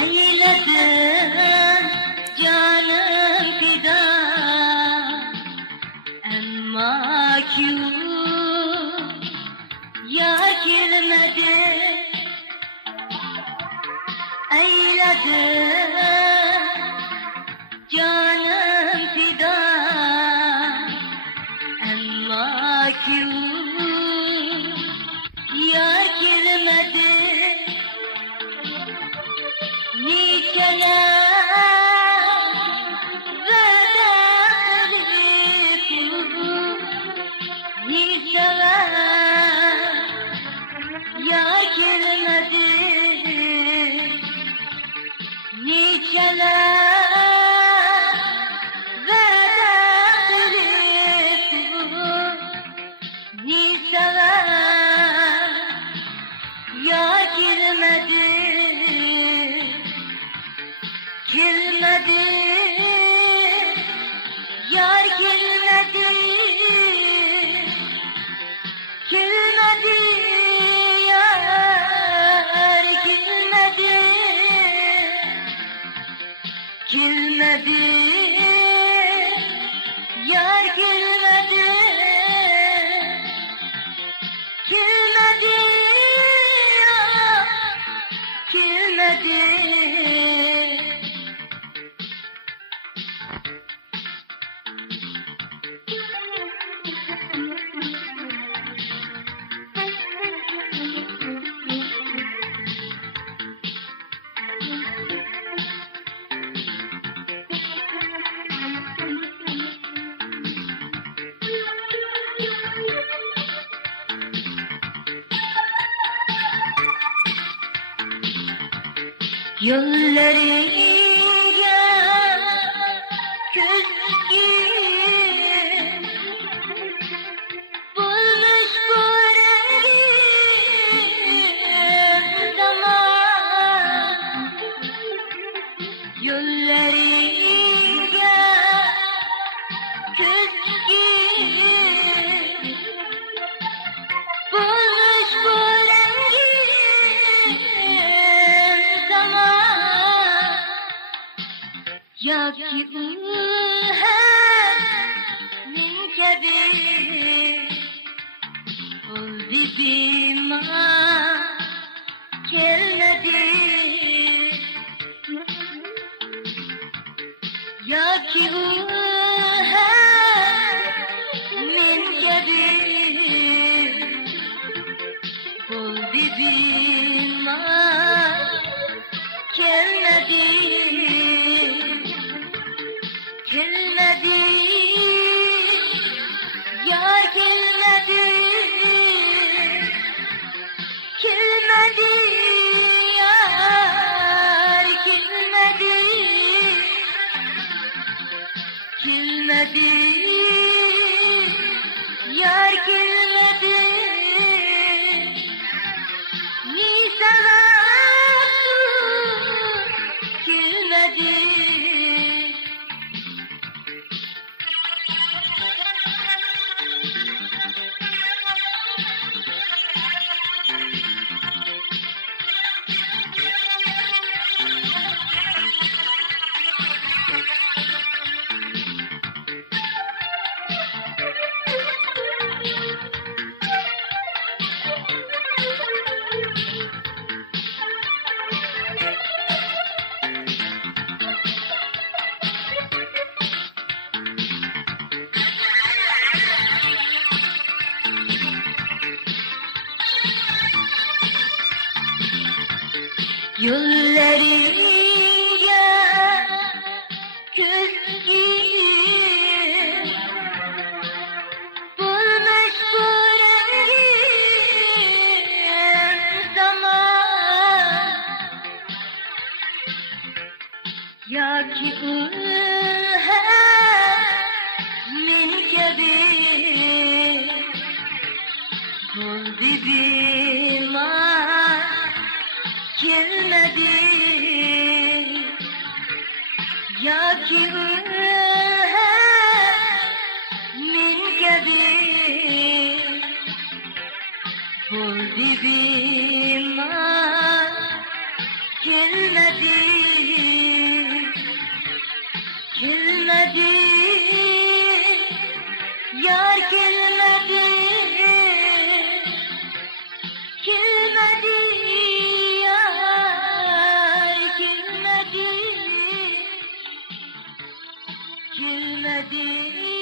Eyledim canım fida, emma ki ya girmedi. Eyledim canım fida, emma ki ya girmedi. Niceler veda niceler ya girmedi. Niceler veda niceler ya girmedi. Girmedi, yar girmedi, girmedi, yar girmedi, girmedi, yar girmedi, girmedi, girmedi. Yollarıyla küskün bulmuş bu rengi zaman. Yollarıyla küskün bulmuş bu rengi ya ki min kebir oldu bima gelmedi. Ya ki min kebir oldu bima gelmedi. Gelmedi, yar gelmedi, gelmedi, yar gelmedi, gelmedi, yar gelmedi. Niceler gelmedi. Yollarıyla küskün bulmuş bu rengi zaman. Ya ki min kebir dibim ah gelmedi. Ya kim min gibi bu dibim ah gelmedi. Gelmedi, yar gelmedi, gelmedi, yar gelmedi, gelmedi.